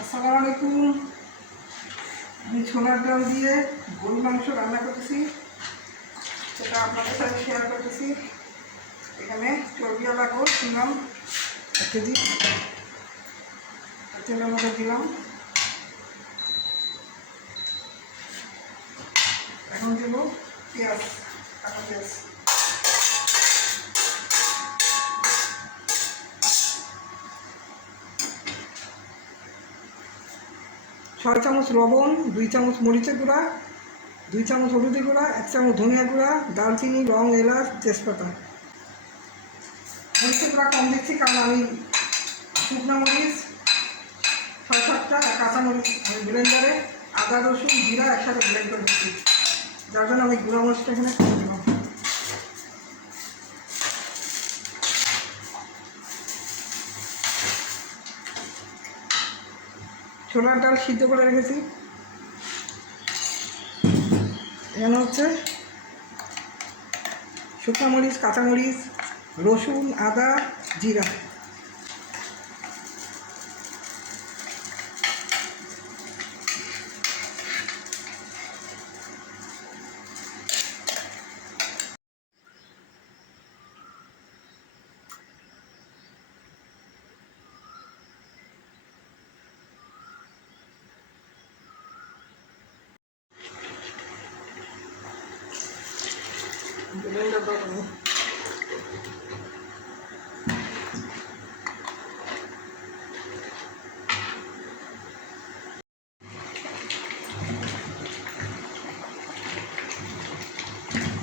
আসসালামু আলাইকুম। আমি ছোলার ডাল দিয়ে গরু মাংস রান্না করতেছি, সেটা আপনাদের সাথে শেয়ার করতেছি। এখানে চর্বিওয়ালা গোশ কিনলাম 1 কেজি, তেলের মধ্যে দিলাম। এখন দেবো পেঁয়াজ, কাটা পেঁয়াজ, 6 চামচ লবণ, 2 চামচ মরিচের গুঁড়া, 2 চামচ হলুদের গুঁড়া, 1 চামচ ধনিয়া গুঁড়া, দারচিনি, লং, এলাচ, তেজপাতা। মরিচের গুঁড়া কম দিচ্ছি কারণ আমি শুকনো মরিচ 6-7টা আর কাঁচামরিচ আমি ব্লেন্ডারে আদা রসুন জিরা একসাথে ব্লেন্ড করে দিচ্ছি, যার জন্য আমি গুঁড়া মরিচটা এখানে করে দিলাম। ছোলার ডাল সিদ্ধ করে রেখেছি। এখানে হচ্ছে শুকনো মরিচ, কাঁচামরিচ, রসুন, আদা, জিরা। ব্লেন্ডার দাও।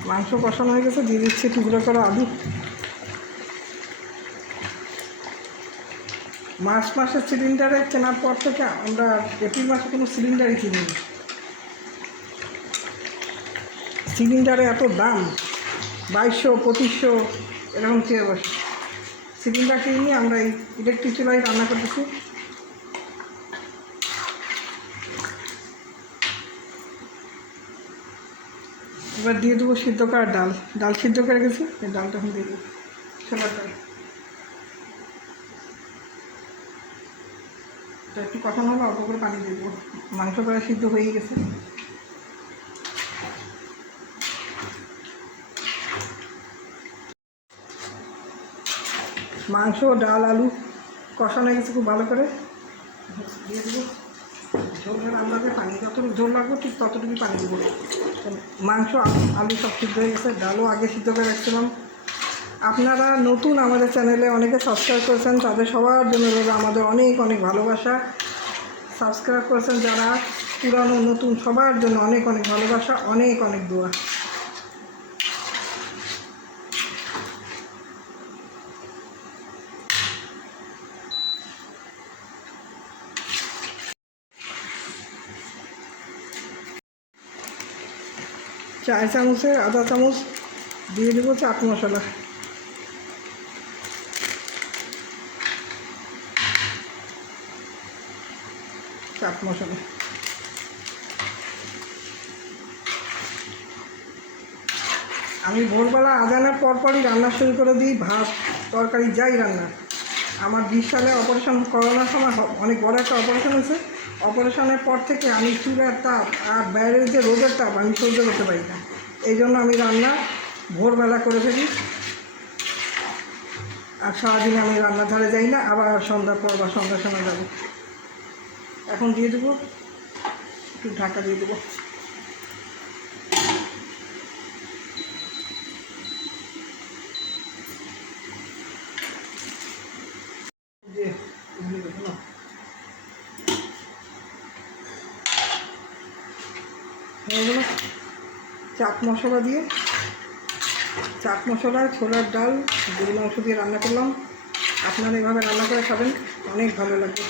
মাংস কষানো হয়ে গেছে, দিয়ে দিচ্ছি টুকরো করা আলু। মাসের সিলিন্ডারে কেনার পর থেকে আমরা এপ্রিল মাসে কোনো সিলিন্ডারই কিনিনি। সিলিন্ডারে এত দাম, 2200-2500 এরকম চেয়ে বসে। সিলিন্ডার কিনে আমরা এই ইলেকট্রিক চুলায় রান্না করতেছি। এবার দিয়ে দেবো সিদ্ধ করা ডাল। ডাল সিদ্ধ করে গেছি, এই ডালটা এখন দিয়ে দেবো, ছোলার ডাল। একটু কষানো হলো, অল্প করে পানি দিয়ে দেবো। মাংস প্রায় সিদ্ধ হয়ে গেছে। মাংস, ডাল, আলু কষানো হয়ে গেছে খুব ভালো করে। দিয়ে দেবো ঝোলের আন্দাজে পানি, যতটুকু ঝোল লাগবে ঠিক ততটুকুই পানি দেবো। মাংস, আলু সব সিদ্ধ হয়ে গেছে, ডালও আগে সিদ্ধ করে রাখছিলাম। আপনারা নতুন আমাদের চ্যানেলে অনেকে সাবস্ক্রাইব করেছেন, তাদের সবার জন্য রইল আমাদের অনেক অনেক ভালোবাসা। সাবস্ক্রাইব করেছেন যারা, পুরানো নতুন সবার জন্য অনেক অনেক ভালোবাসা, অনেক অনেক দোয়া। চার চামচের আধা চামচ দিয়ে দেবো চাট মশলা। চাট মশলা আমি ভোরবেলা আজানের পরপরই রান্না শুরু করে দিই, ভাত তরকারি যাই রান্না। আমার 20 সালে অপারেশন, করোনার সময় অনেক বড় একটা অপারেশন হয়েছে। অপারেশনের পর থেকে আমি চুলার তাপ আর বাইরের যে রোদের তাপ আমি সহ্য করতে পারি না, এই জন্য আমি রান্না ভোরবেলা করে ফেলি। আর সারাদিনে আমি রান্নার ধারে যাই না, আবার সন্ধ্যার পর বা সন্ধ্যার সময় যাবো। এখন দিয়ে দেবো, একটু ঢাকা দিয়ে দেবো। হয়ে গেল চাট মশলা দিয়ে, চাট মশলা, ছোলার ডাল, গরু মাংস দিয়ে রান্না করলাম। আপনারা এভাবে রান্না করে খাবেন, অনেক ভালো লাগবে।